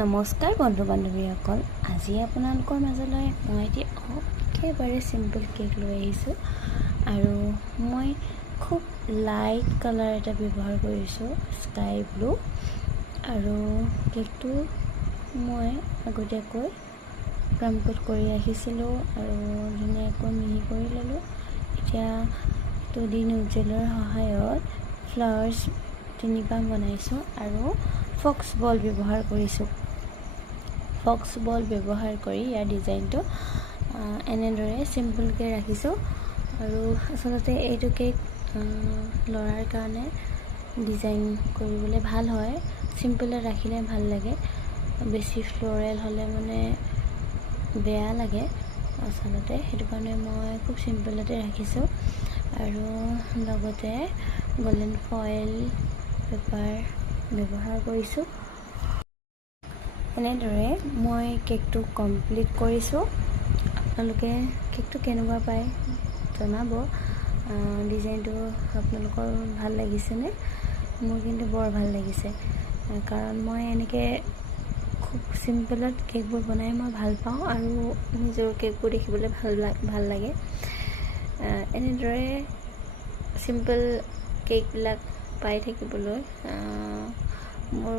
নমস্কাৰ বন্ধু বান্ধৱীসকল, আজি আপোনালোকৰ মাজলৈ মই এটি একেবাৰে চিম্পল কেক লৈ আহিছোঁ আৰু মই খুব লাইট কালাৰ এটা ব্যৱহাৰ কৰিছোঁ, স্কাই ব্লু। আৰু কেকটো মই আগতীয়াকৈ ক্ৰাম কোট কৰি ৰাখিছিলোঁ আৰু ধুনীয়াকৈ মিহি কৰি ল'লোঁ। এতিয়া এইটো দি নিউজেলৰ সহায়ত ফ্লাৱাৰ্ছ 3 পাহ বনাইছোঁ আৰু ফক্স বল ব্যৱহাৰ কৰিছোঁ। ফক্স বল ব্যৱহাৰ কৰি ইয়াৰ ডিজাইনটো এনেদৰে চিম্পলকৈ ৰাখিছোঁ। আৰু আচলতে এইটো কেক ল'ৰাৰ কাৰণে ডিজাইন কৰিবলৈ ভাল হয়, চিম্পলত ৰাখিলে ভাল লাগে। বেছি ফ্ল'ৰেল হ'লে মানে বেয়া লাগে আচলতে, সেইটো কাৰণে মই খুব চিম্পলতে ৰাখিছোঁ। আৰু লগতে গল্ডেন ফইল পেপাৰ ব্যৱহাৰ কৰিছোঁ। এনেদৰে মই কেকটো কমপ্লিট কৰিছোঁ। আপোনালোকে কেকটো কেনেকুৱা পায় জনাব। ডিজাইনটো আপোনালোকৰ ভাল লাগিছেনে? মোৰ কিন্তু বৰ ভাল লাগিছে, কাৰণ মই এনেকৈ খুব চিম্পলত কেকবোৰ বনাই মই ভাল পাওঁ আৰু নিজৰ কেকবোৰ দেখিবলৈ ভাল লাগে। এনেদৰে চিম্পল কেকবিলাক পাই থাকিবলৈ মোৰ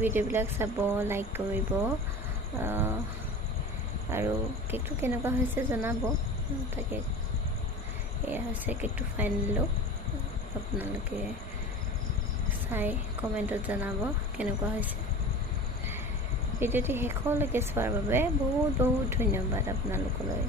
ভিডিঅ'বিলাক চাব, লাইক কৰিব আৰু কেকটো কেনেকুৱা হৈছে জনাব। তাকে এয়া হৈছে কেকটো ফাইনেল লুক। আপোনালোকে চাই কমেণ্টত জনাব কেনেকুৱা হৈছে। ভিডিঅ'টি শেষলৈকে চোৱাৰ বাবে বহুত বহুত ধন্যবাদ আপোনালোকলৈ।